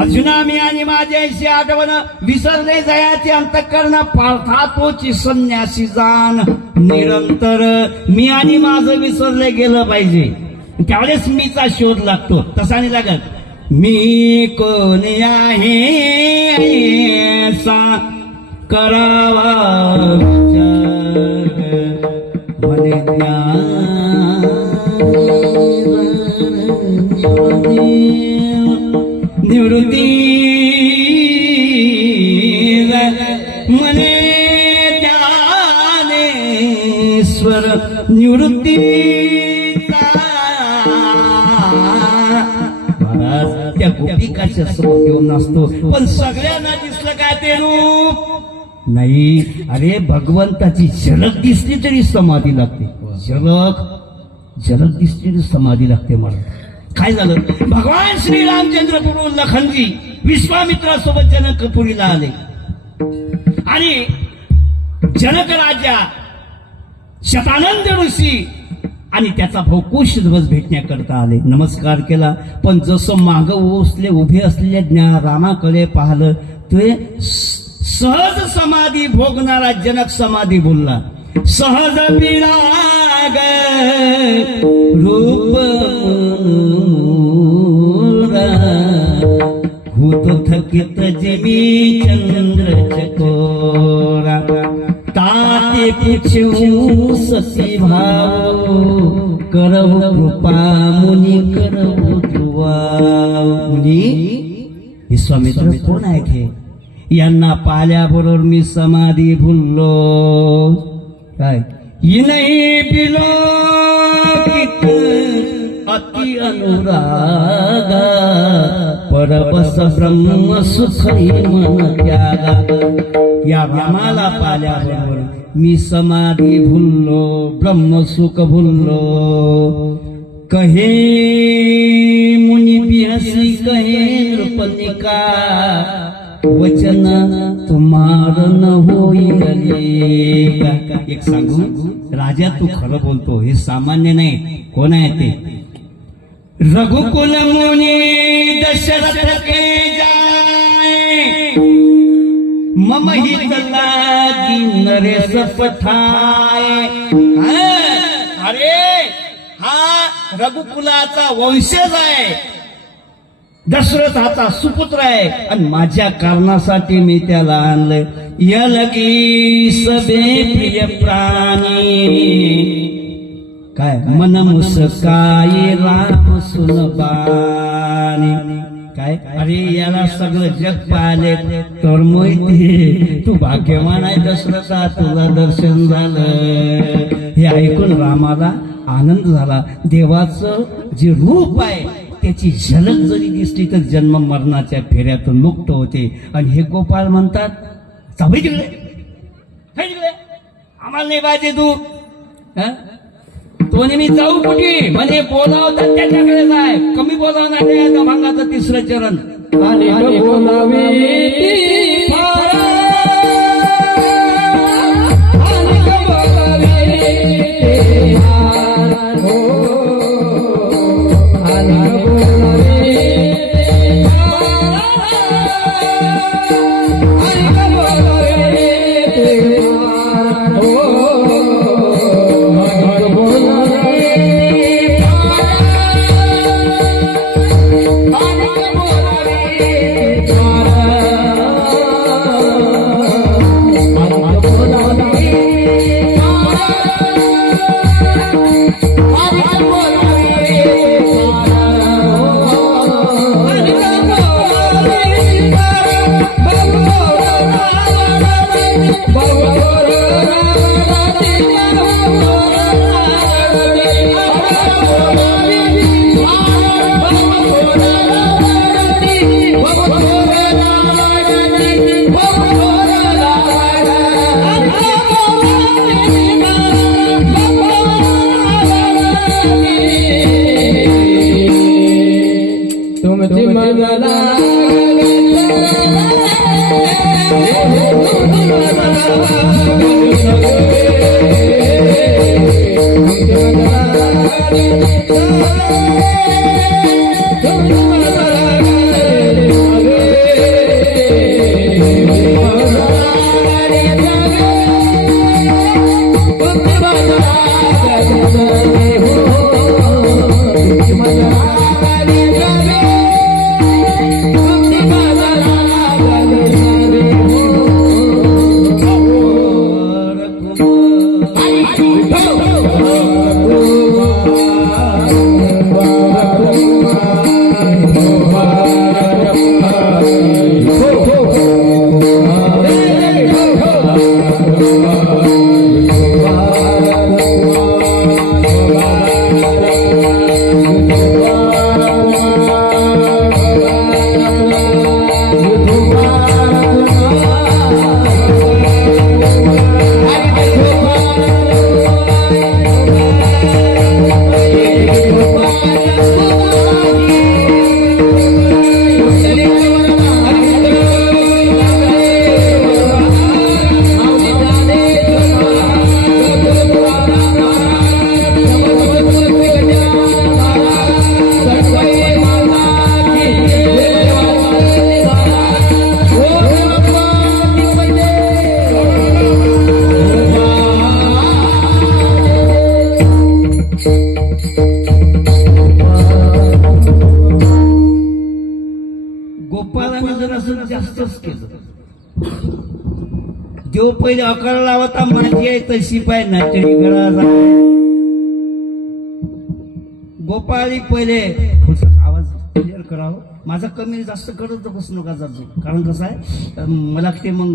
अर्जुना मी आणि माझ्याशी आठवण विसरले जयाचे अंतःकरण पार्था तोची संन्यासी जाण निरंतर. मी आणि माझं विसरले गेलं पाहिजे त्यावेळेस मीचा शोध लागतो. तसा नाही लागत. मी कोण आहे ऐसा करावा विचार मने निवृत्ती मने ज्ञानेश्वर निवृत्ती. त्या गोपिकाच्या समोर घेऊन असतो पण सगळ्यांना दिसलं काय ते रूप नाही. अरे भगवंताची झलक दिसली तरी समाधी लागते. झलक दिसली तरी समाधी लागते. मला काय झालं? भगवान श्रीरामचंद्र प्रभू लखनजी विश्वामित्रासोबत जनकपुरीला आले आणि जनक राजा शतानंद ऋषी आणि त्याचा भाऊ कुशध्वज भेटण्याकरता आले. नमस्कार केला पण जसं माग उभे असलेल्या रामाकडे पाहिलं ते सहज समाधी भोगणारा जनक समाधी बोलला. सहज विराग रूप भूत थकित जिमी चंद्र चकोरा ताते पूछू सती भाव करव कृपा मुनी करव ध्रुवा. मुनी विश्वामित्र कोण आहेत हे? यांना पाल्याबरोबर मी समाधी भुललो. काय इनही पिलो अति अनुरागा परबस ब्रह्म सुख मन त्यागा. या रामाला पाल्याबरोबर मी समाधी भुललो, ब्रह्मसुख भुललो. कहे मुनी बिहसी कहे नृपनिका वचन तुम्हार न होईले. एक सांगू राजा तू खरं बोलतो हे सामान्य नाही. कोण आहे ते? रघुकुल मुनी दशरथ के जाए मम हित लागी नरेश पठाए. अरे हा रघुकुलाचा वंशज आहे, दशरथाचा सुपुत्र आहे आणि माझ्या कारणासाठी मी त्याला आणलं. यलगी सबे प्रिय प्राणी काय मन मुस्काई राम सुनबानी. काय अरे याला सगळं जग पाहिले तर मोहिते तू भाग्यवान आहे दशरथा, तुला दर्शन झालं. हे ऐकून रामाला आनंद झाला. देवाचं जे रूप आहे त्याची झलक जरी दिसली तर जन्म मरणाच्या फेऱ्यातून मुक्त होते. आणि हे गोपाळ म्हणतात तिकडे आम्हाला नाही पाहिजे तू. हं? तो नेहमी जाऊ कुठे म्हणे बोलावं तर त्याच्याकडे जाय कमी बोलावणार आहे त्या भांगाचं तिसरं चरण आणि बोलावे ती फार, आणि बोलावे ते फार, हो, आणि बोलावे ते फार, आणि बोलावे ते फार, हो, आणि बोलावे ते फार, आणि तुमची मंगला गोपाळाने जरा जास्तच केलं देव पहिले अकरा लावता माझी आहे तशी पाय नाटडी गळा गोपाळी पहिले आवाज क्लिअर करावं माझा कमी जास्त करत बसू नका जातो कारण कसं आहे मला ते मग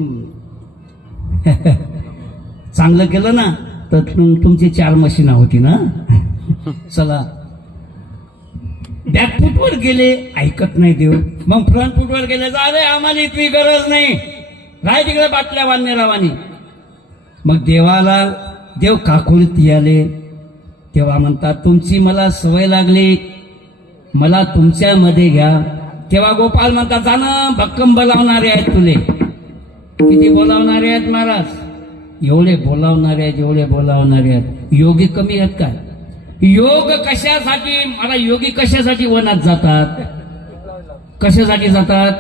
चांगलं केलं ना तर तुमची 4 मशीना होती ना चला बॅकफूटवर गेले ऐकत नाही देव मग फ्रंट फूटवर गेले अरे आम्हाला इतकी गरज नाही राय तिकडे बाटल्या वाढण्यारावानी मग देव काकुळीत आले तेव्हा म्हणतात तुमची मला सवय लागली मला तुमच्यामध्ये घ्या तेव्हा गोपाल म्हणतात जाणं भक्कम बोलावणारे आहेत तुले किती बोलावणारे आहेत महाराज एवढे बोलावणारे आहेत योगी कमी आहेत काय योग कशासाठी मला योगी कशासाठी वनात जातात कशासाठी जातात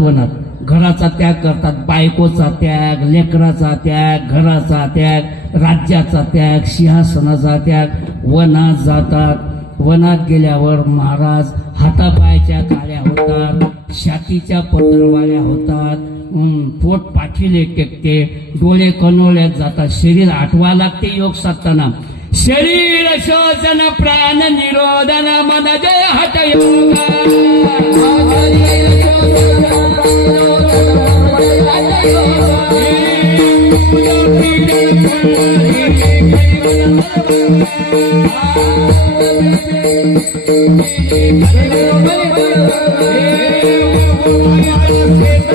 वनात घराचा त्याग करतात बायकोचा त्याग लेकराचा त्याग घराचा त्याग राज्याचा त्याग सिंहासनाचा त्याग वनात जातात वनात गेल्यावर महाराज हातापायाच्या काळ्या होतात छातीच्या पत्रवाळ्या होतात पोट पाठीले टेकते डोळे कनोळ्यात जातात शरीर आठवा लागते योग साधताना शरीर शोषण प्राण निरोधन मन जय हठ योगा Hey,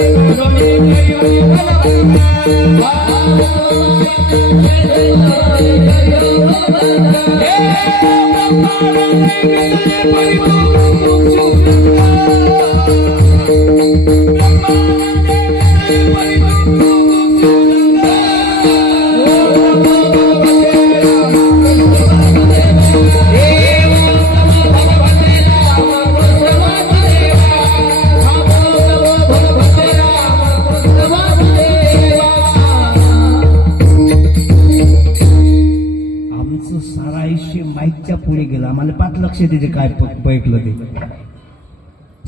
आमचं सारा आयुष्य माईकच्या पुढे गेलं. आम्हाला 5 लक्ष देते काय पैकलं ते.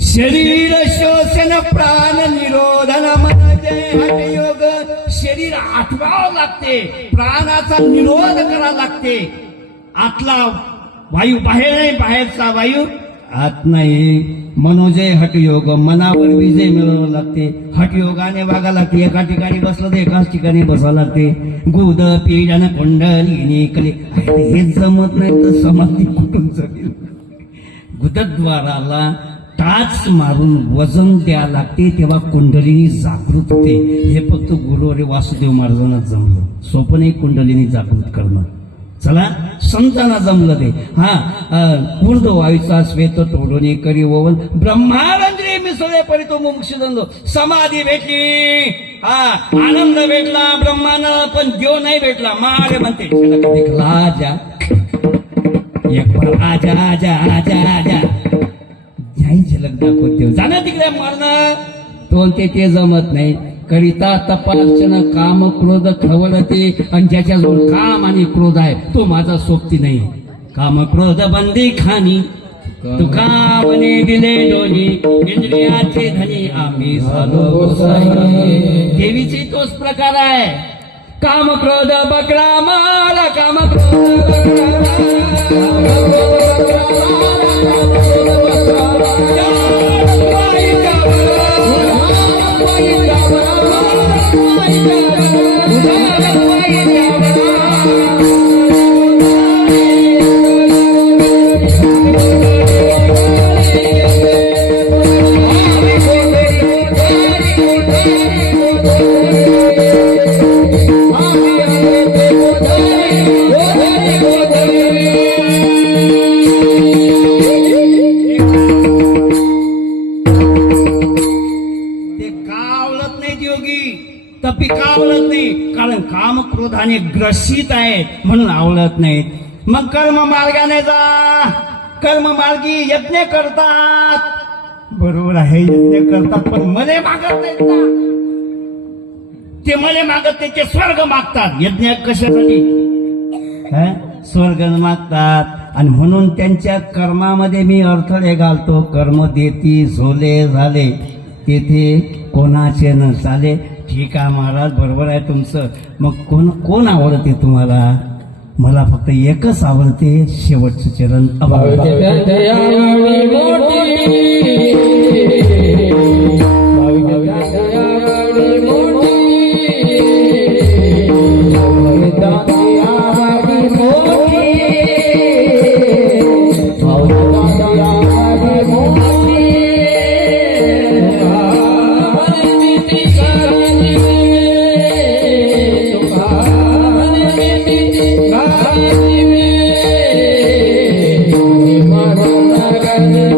शरीर शोषण प्राण निरोधन मन जय हठ योग. शरीर आठवावं लागते, प्राणाचा निरोध करावा लागते. आतला वायू बाहेर नाही, बाहेरचा वायू आत नाही. मनोजय हटयोग, मनावर विजय मिळवावं लागते. हटयोगाने वागा लागते. एका ठिकाणी बसलं तर एकाच ठिकाणी बसावं लागते. गुद पीडन कुंडलिनी कले. हेच जमत नाही तर समाधी कुठून जमेल. गुदद्वाराला टाच मारून वजन द्यावं लागते, तेव्हा कुंडलिनी जागृत होते. हे फक्त गुरुवारी वासुदेव महाराजांना जमलं. सोपं नाही कुंडलिनी जागृत करणं. चला, संतांना जमलं ते. ऊर्ध वायूचा श्वेत तोडून करी ओवन ब्रह्मानंद्री मिसळे परी तो मुमुक्ष जनलो. समाधी भेटली, आनंद भेटला ब्रह्मानं, पण देव नाही भेटला. मारे म्हणते आजा, एक बार आजा आजा आजा आजा. जाई झलक दाखवते जाणं तिकडे मारणं. तो ते जमत नाही. करिता तपासण काम क्रोध खवळते. आणि ज्याच्याजवळ काम आणि क्रोध आहे तो माझा सोबती नाही. काम क्रोध बंदी खानी तुका म्हणे दिले डोनी. इंद्रियाचे धनी आम्ही झालो गोसाई. देवीची तोच प्रकार आहे. काम क्रोध बकरा मारा, काम क्रोध पिकावलत नाही. कारण काम क्रोधाने ग्रसित आहेत म्हणून आवडत नाहीत. मग कर्म मार्गाने जा. कर्म मार्गी यज्ञ करतात, बरोबर आहे, यज्ञ करतात, पण मले मागत नाहीत ना. ते मले मागत नाही, ते स्वर्ग मागतात. यज्ञ कशासाठी? स्वर्ग मागतात. आणि म्हणून त्यांच्या कर्मामध्ये मी अडथळे घालतो. कर्म देती झोले झाले, तेथे कोणाचे न चाले. ठीक आहे महाराज, बरोबर आहे तुमचं. मग कोण आवडते तुम्हाला? मला फक्त एकच आवडते, शेवटचं चरण Thank you.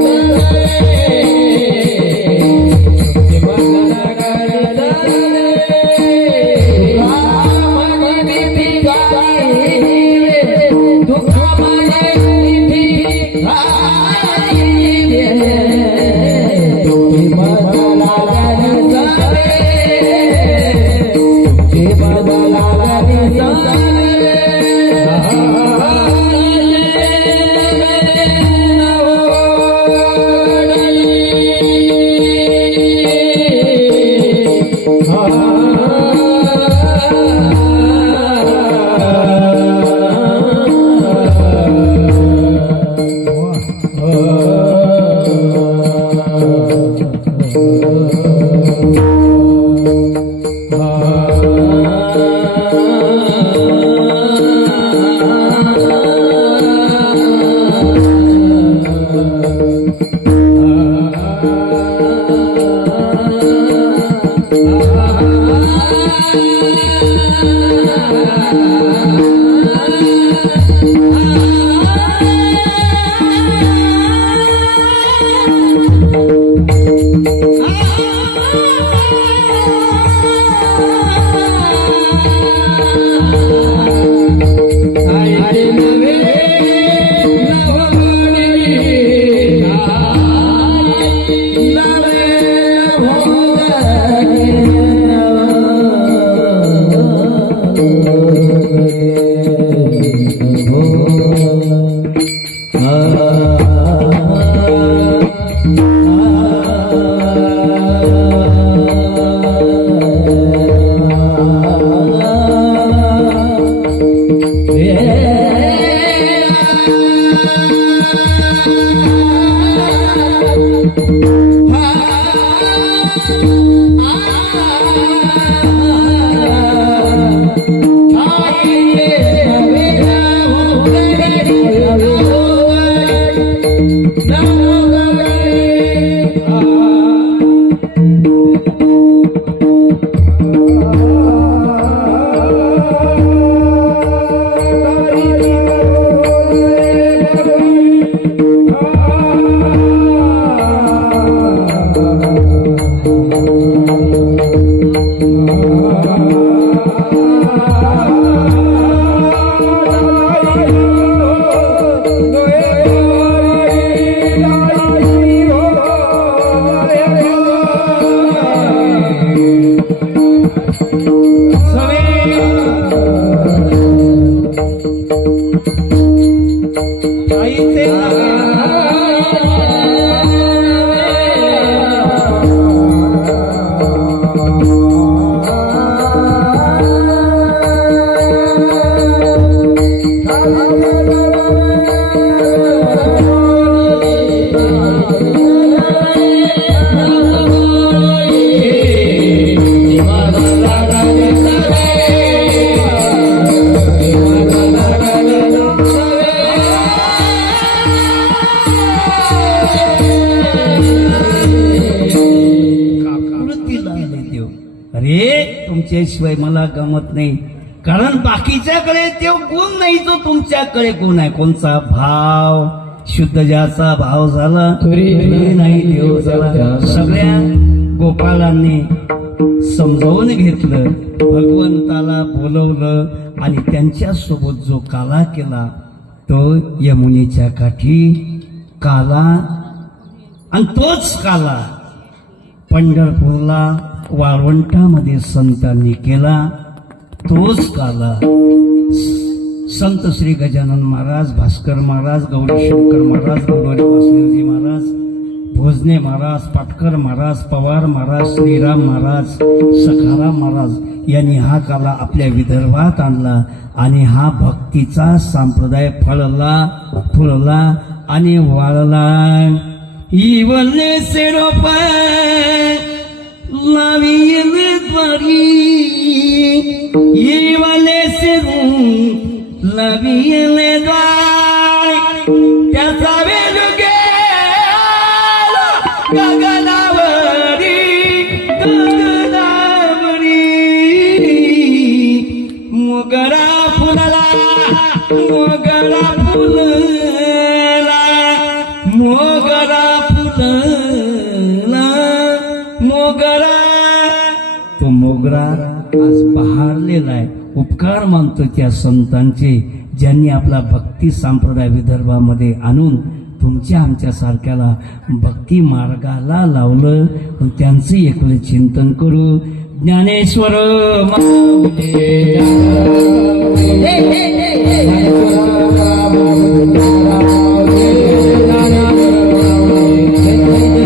कृतीला आले देव. अरे तुमच्याशिवाय मला गमत नाही, कारण बाकीच्याकडे ते गुण नाही, तो तुमच्याकडे गुण आहे. कोणचा भाव? शुद्ध ज्याचा भाव झाला तुरी नाही देव झाला. सगळ्या गोपाळांनी समजावून घेतलं, भगवंताला बोलवलं आणि त्यांच्या सोबत जो काला केला तो यमुनेच्या काठी काला, आणि तोच काला पंढरपूरला वाळवंटामध्ये संतांनी केला. तोच काला संत श्री गजानन महाराज, भास्कर महाराज, गौरीशंकर महाराज, गौरवारी वासुदेवजी महाराज, भोजने महाराज, पाटकर महाराज, पवार महाराज, श्रीराम महाराज, सखाराम महाराज यांनी हा काला आपल्या विदर्भात आणला आणि हा भक्तीचा संप्रदाय फुलला आणि वाळला. इवले से रोपा लाविले द्वारी, इवले से लाविले द्वार, त्याचा वेल गेला गगनावरी, गगनावरी. मोगरा फुलला, मोगरा फुलला, मोगरा फुलला, मोगरा. तो मोगरा आज बहारलेला आहे. उपकार मानतो त्या संतांचे, ज्यांनी आपला भक्ती संप्रदाय विदर्भामध्ये आणून तुमच्या आमच्या सारख्याला भक्ती मार्गाला लावलं. त्यांचं एकलं चिंतन करू. ज्ञानेश्वर माऊली